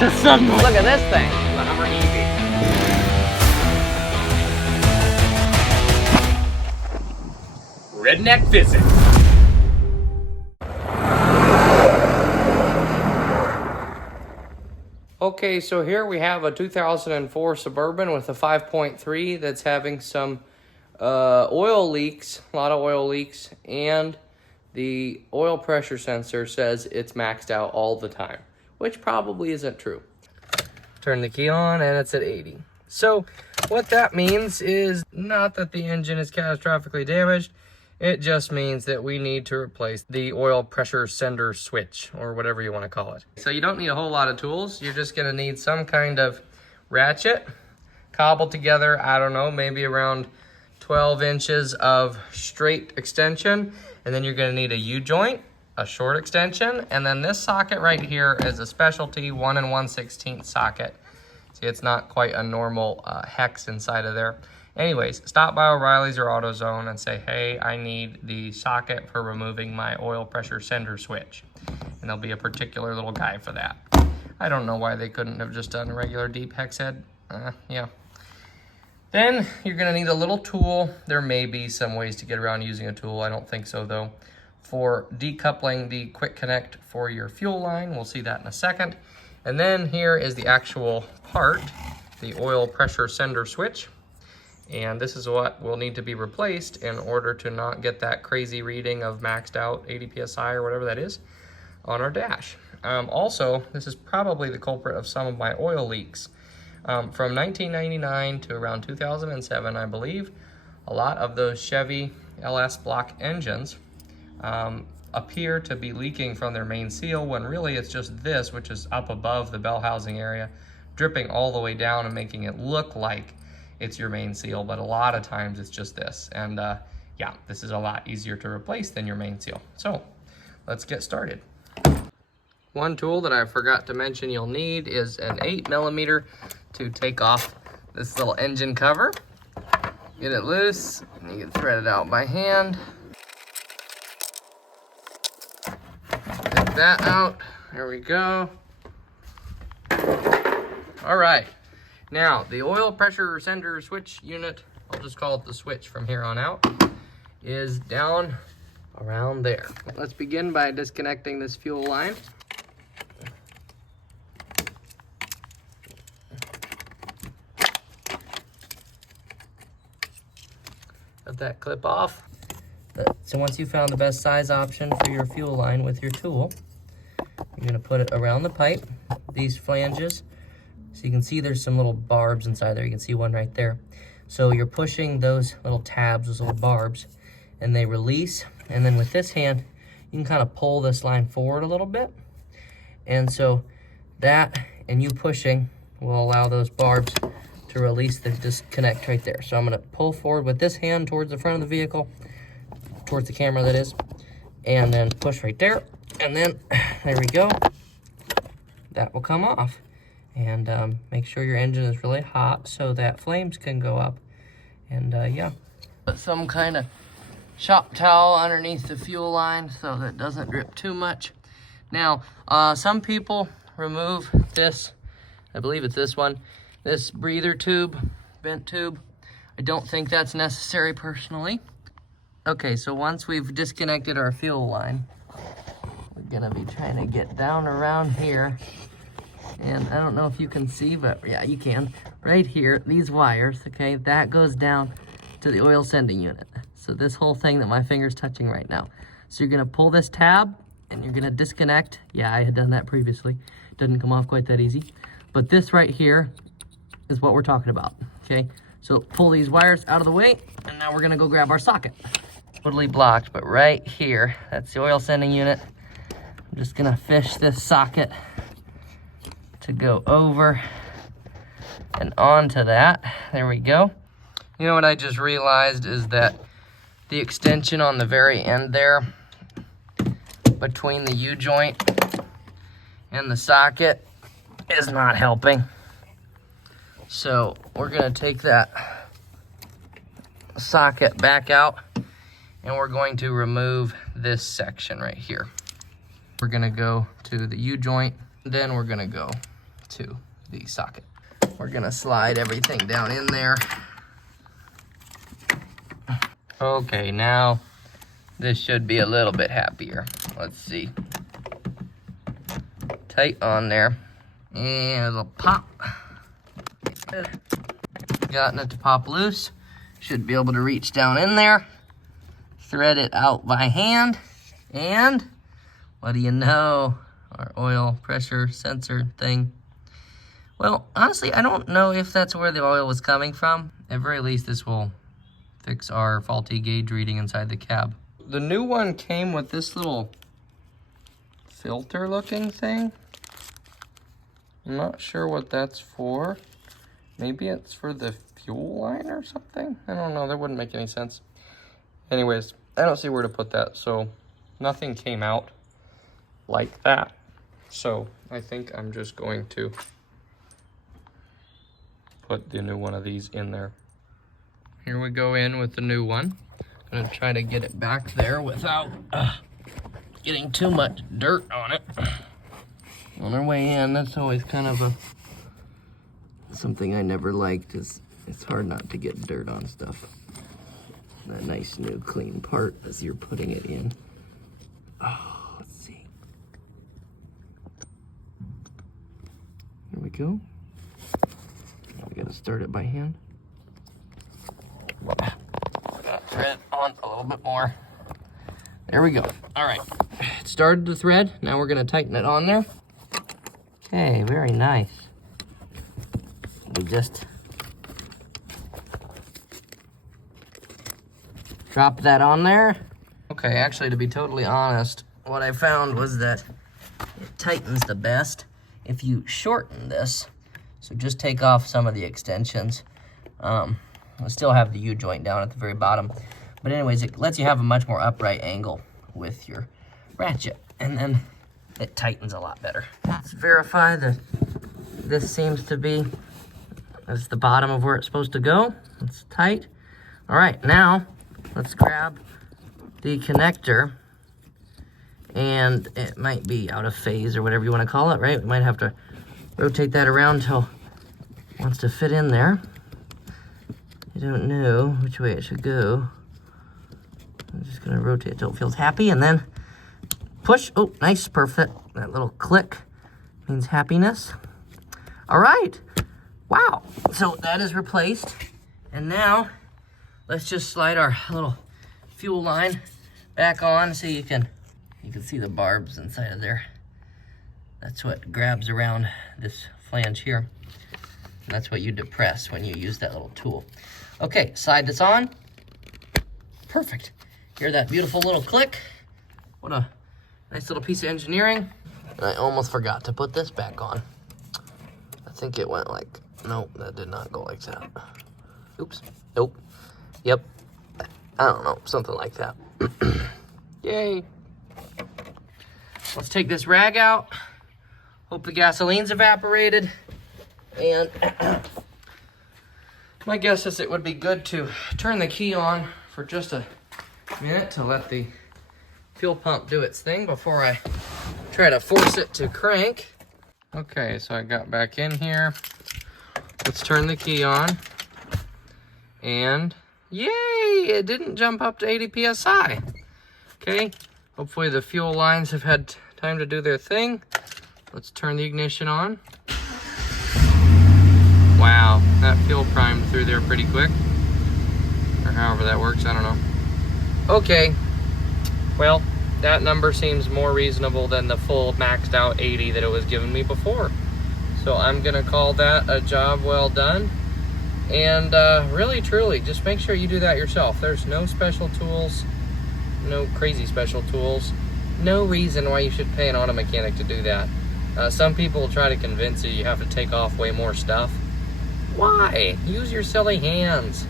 to sunlight. Look at this thing. The Hummer EV. Redneck Physics. Okay, so here we have a 2004 Suburban with a 5.3 that's having some oil leaks, a lot of oil leaks, and the oil pressure sensor says it's maxed out all the time, which probably isn't true. Turn the key on and it's at 80. So what that means is not that the engine is catastrophically damaged. It just means that we need to replace the oil pressure sender switch, or whatever you want to call it. So you don't need a whole lot of tools. You're just gonna need some kind of ratchet, cobbled together, I don't know, maybe around 12 inches of straight extension. And then you're gonna need a U-joint, a short extension, and then this socket right here is a specialty 1 1/16 socket. See, it's not quite a normal hex inside of there. Anyways, stop by O'Reilly's or AutoZone and say, hey, I need the socket for removing my oil pressure sender switch. And there'll be a particular little guy for that. I don't know why they couldn't have just done a regular deep hex head. Yeah. Then you're gonna need a little tool. There may be some ways to get around using a tool. I don't think so though. For decoupling the quick connect for your fuel line. We'll see that in a second. And then here is the actual part, the oil pressure sender switch. And this is what will need to be replaced in order to not get that crazy reading of maxed out 80 PSI or whatever that is on our dash. Also, this is probably the culprit of some of my oil leaks. From 1999 to around 2007, I believe, a lot of those Chevy LS block engines appear to be leaking from their main seal when really it's just this, which is up above the bell housing area, dripping all the way down and making it look like it's your main seal, but a lot of times it's just this. And yeah, this is a lot easier to replace than your main seal. So let's get started. One tool that I forgot to mention you'll need is an 8mm to take off this little engine cover. Get it loose, and you can thread it out by hand. Take that out, there we go. All right. Now, the oil pressure sender switch unit, I'll just call it the switch from here on out, is down around there. Let's begin by disconnecting this fuel line. Let that clip off. So once you found the best size option for your fuel line with your tool, you're gonna put it around the pipe, these flanges. So you can see there's some little barbs inside there. You can see one right there. So you're pushing those little tabs, those little barbs, and they release. And then with this hand, you can kind of pull this line forward a little bit. And so that and you pushing will allow those barbs to release the disconnect right there. So I'm gonna pull forward with this hand towards the front of the vehicle, towards the camera that is, and then push right there. And then, there we go. That will come off. And make sure your engine is really hot so that flames can go up. And yeah, put some kind of shop towel underneath the fuel line so that it doesn't drip too much. Now, some people remove this, I believe it's this one, this breather tube, vent tube. I don't think that's necessary personally. Okay, so once we've disconnected our fuel line, we're gonna be trying to get down around here. And I don't know if you can see, but yeah, you can. Right here, these wires, okay, that goes down to the oil sending unit. So this whole thing that my finger's touching right now. So you're gonna pull this tab and you're gonna disconnect. Yeah, I had done that previously. Doesn't come off quite that easy. But this right here is what we're talking about, okay? So pull these wires out of the way, and now we're gonna go grab our socket. Totally blocked, but right here, that's the oil sending unit. I'm just gonna fish this socket to go over and onto that. There we go. You know what I just realized is that the extension on the very end there between the U-joint and the socket is not helping. So we're gonna take that socket back out and we're going to remove this section right here. We're gonna go to the U-joint, then we're gonna go to the socket. We're gonna slide everything down in there. Okay, now this should be a little bit happier. Let's see. Tight on there. And it'll pop. Gotten it to pop loose. Should be able to reach down in there. Thread it out by hand. And what do you know? Our oil pressure sensor thing. Well, honestly, I don't know if that's where the oil was coming from. At very least, this will fix our faulty gauge reading inside the cab. The new one came with this little filter looking thing. I'm not sure what that's for. Maybe it's for the fuel line or something? I don't know, that wouldn't make any sense. Anyways, I don't see where to put that, so nothing came out like that. So I think I'm just going to put the new one of these in there. Here we go in with the new one. I'm gonna try to get it back there without getting too much dirt on it. On our way in, that's always kind of something I never liked, is it's hard not to get dirt on stuff. That nice new clean part as you're putting it in. Oh, let's see. There we go. Now we gotta start it by hand. Thread on a little bit more. There we go. All right, it started the thread. Now we're gonna tighten it on there. Okay, very nice. We just drop that on there. Okay, actually, to be totally honest, what I found was that it tightens the best if you shorten this. So just take off some of the extensions. I still have the U-joint down at the very bottom. But anyways, it lets you have a much more upright angle with your ratchet. And then it tightens a lot better. Let's verify that this seems to be, that's the bottom of where it's supposed to go. It's tight. All right, now let's grab the connector. And it might be out of phase or whatever you want to call it, right? We might have to rotate that around till it wants to fit in there. I don't know which way it should go. I'm just gonna rotate till it feels happy and then push. Oh, nice, perfect. That little click means happiness. All right, wow. So that is replaced. And now let's just slide our little fuel line back on so you can see the barbs inside of there. That's what grabs around this flange here. And that's what you depress when you use that little tool. Okay, slide this on. Perfect. Hear that beautiful little click? What a nice little piece of engineering. And I almost forgot to put this back on. I think it went like, nope, that did not go like that. Oops, nope. Yep, I don't know, something like that. Yay. Let's take this rag out. Hope the gasoline's evaporated. And my guess is it would be good to turn the key on for just a minute to let the fuel pump do its thing before I try to force it to crank. Okay, so I got back in here. Let's turn the key on. And yay, it didn't jump up to 80 PSI. Okay, hopefully the fuel lines have had time to do their thing. Let's turn the ignition on. Wow, that fuel primed through there pretty quick. Or however that works, I don't know. Okay, well, that number seems more reasonable than the full maxed out 80 that it was giving me before. So I'm gonna call that a job well done. And really, truly, just make sure you do that yourself. There's no special tools, no crazy special tools. No reason why you should pay an auto mechanic to do that. Some people try to convince you have to take off way more stuff. Why? Use your silly hands.